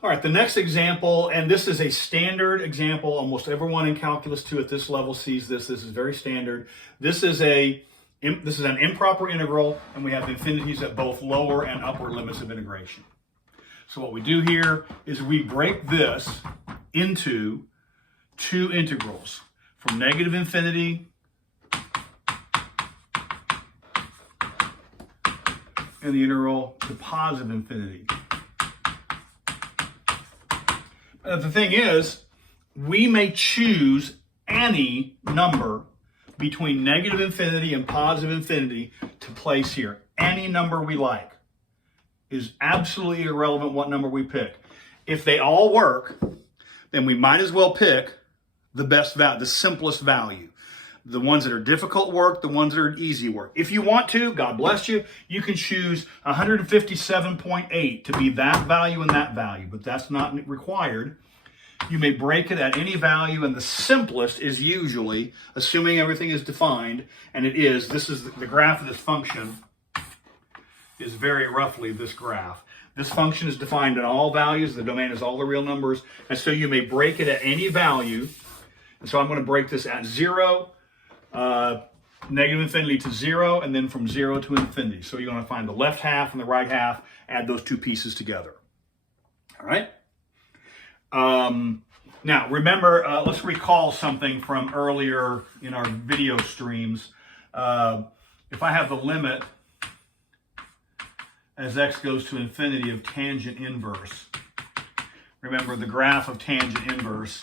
All right, the next example, and this is a standard example. Almost everyone in Calculus 2 at this level sees this. This is very standard. This is an improper integral, and we have infinities at both lower and upper limits of integration. So what we do here is we break this into two integrals, from negative infinity and the integral to positive infinity. The thing is, we may choose any number between negative infinity and positive infinity to place here. Any number we like. Is absolutely irrelevant what number we pick. If they all work, then we might as well pick the best value, the simplest value. The ones that are difficult work, the ones that are easy work. If you want to, God bless you, you can choose 157.8 to be that value and that value, but that's not required. You may break it at any value, and the simplest is usually, assuming everything is defined, and it is, this is the graph of this function is very roughly this graph. This function is defined in all values. The domain is all the real numbers, and so you may break it at any value. And so I'm going to break this at 0, negative infinity to 0, and then from 0 to infinity. So you're going to find the left half and the right half, add those two pieces together. All right? Now, remember, let's recall something from earlier in our video streams. If I have the limit as x goes to infinity of tangent inverse, remember the graph of tangent inverse,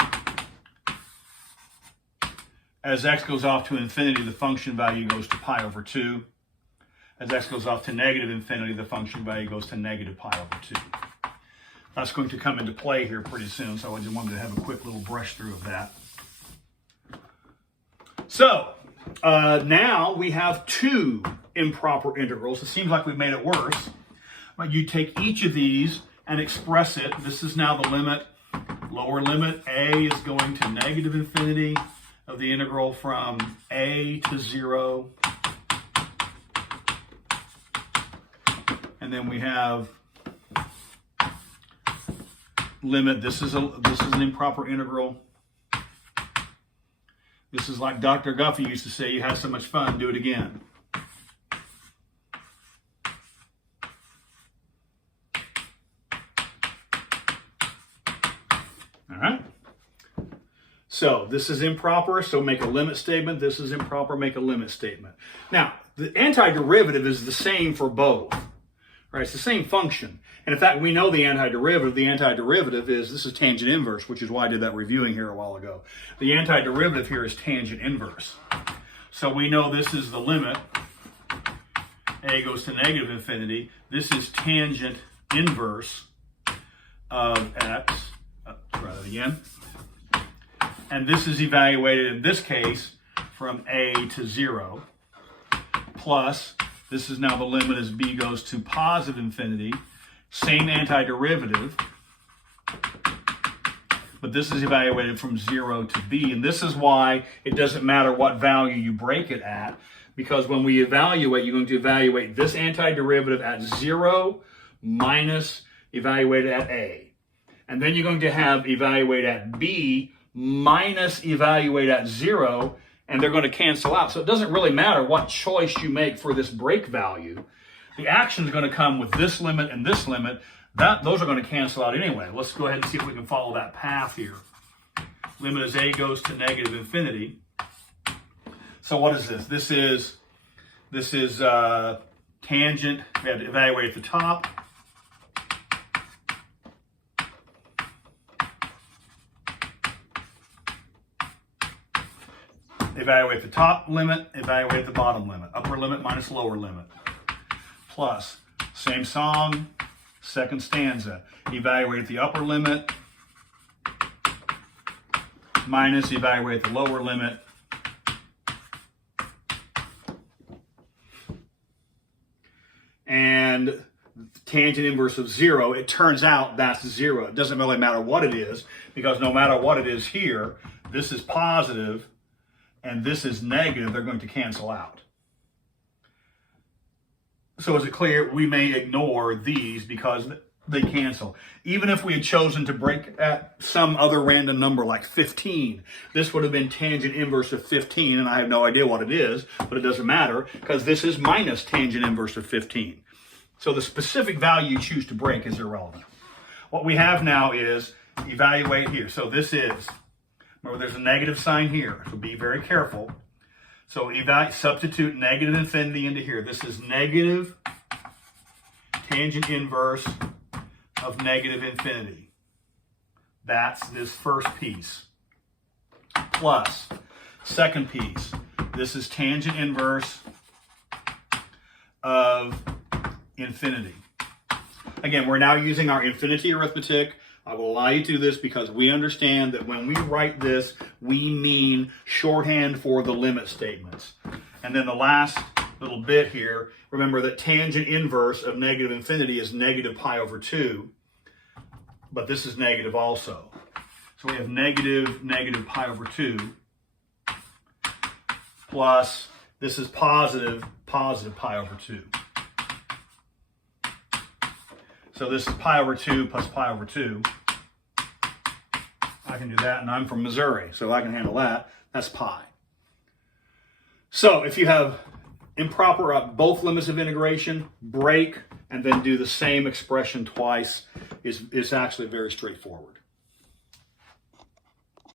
as x goes off to infinity, the function value goes to pi over 2. As x goes off to negative infinity, the function value goes to negative pi over 2. That's going to come into play here pretty soon, so I just wanted to have a quick little brush through of that. So, now we have two improper integrals. It seems like we've made it worse. But you take each of these and express it. This is now the limit. Lower limit, a is going to negative infinity of the integral from a to 0. And then we have limit. This is an improper integral. This is like Dr. Guffey used to say, you had so much fun, do it again. All right. So this is improper, so make a limit statement. This is improper, make a limit statement. Now, the antiderivative is the same for both. Right? It's the same function. And in fact, we know the antiderivative. The antiderivative is, this is tangent inverse, which is why I did that reviewing here a while ago. The antiderivative here is tangent inverse. So we know this is the limit. A goes to negative infinity. This is tangent inverse of x. Try that again. And this is evaluated in this case from a to 0. Plus, this is now the limit as b goes to positive infinity. Same antiderivative. But this is evaluated from 0 to b. And this is why it doesn't matter what value you break it at. Because when we evaluate, you're going to evaluate this antiderivative at 0 minus evaluated at a. And then you're going to have evaluate at b minus evaluate at 0, and they're going to cancel out. So it doesn't really matter what choice you make for this break value. The action is going to come with this limit and this limit. Those are going to cancel out anyway. Let's go ahead and see if we can follow that path here. Limit as a goes to negative infinity. So what is this? This is tangent. We have to evaluate at the top. Evaluate the top limit, evaluate the bottom limit. Upper limit minus lower limit. Plus, same song, second stanza. Evaluate the upper limit minus evaluate the lower limit. And tangent inverse of 0, it turns out that's 0. It doesn't really matter what it is, because no matter what it is here, this is positive and this is negative, they're going to cancel out. So is it clear? We may ignore these because they cancel. Even if we had chosen to break at some other random number like 15, this would have been tangent inverse of 15, and I have no idea what it is, but it doesn't matter because this is minus tangent inverse of 15. So the specific value you choose to break is irrelevant. What we have now is evaluate here. So this is, remember there's a negative sign here, so be very careful. So substitute negative infinity into here. This is negative tangent inverse of negative infinity. That's this first piece. Plus, second piece, this is tangent inverse of infinity. Again, we're now using our infinity arithmetic. I will allow you to do this because we understand that when we write this, we mean shorthand for the limit statements. And then the last little bit here, remember that tangent inverse of negative infinity is negative pi over 2, but this is negative also. So we have negative pi over 2 plus this is positive pi over 2. So this is pi over 2 plus pi over 2. I can do that, and I'm from Missouri, so I can handle that. That's pi. So if you have improper both limits of integration, break, and then do the same expression twice, is actually very straightforward.